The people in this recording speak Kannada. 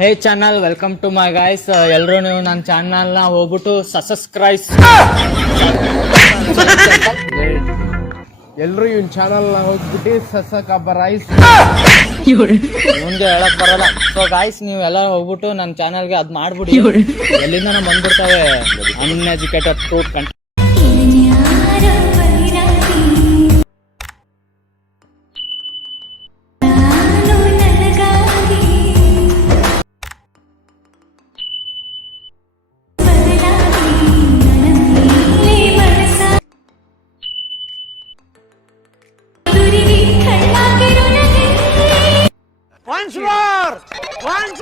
Hey channel, welcome to my guys. ಎಲ್ಲರೂ ನೀವು ನನ್ನ ಚಾನಲ್ನ ಹೋಗ್ಬಿಟ್ಟು ಸಬ್ಸ್ಕ್ರೈಬ್. ಎಲ್ಲರೂ ಇವನ್ ಚಾನಲ್ ಹೋಗ್ಬಿಟ್ಟು ಸಬ್ಸ್ಕ್ರೈಬ್. ಮುಂದೆ ಹೇಳಕ್ ಬರಲ್ಲ. ಸೊ ಗೈಸ್, ನೀವು ಎಲ್ಲ ಹೋಗ್ಬಿಟ್ಟು ನನ್ನ ಚಾನಲ್ಗೆ ಅದ್ ಮಾಡ್ಬಿಡಿ. ಎಲ್ಲಿಂದ ನಾವು ಬಂದ್ಬಿಡ್ತಾವೆ uneducated fruit content. Once more! Once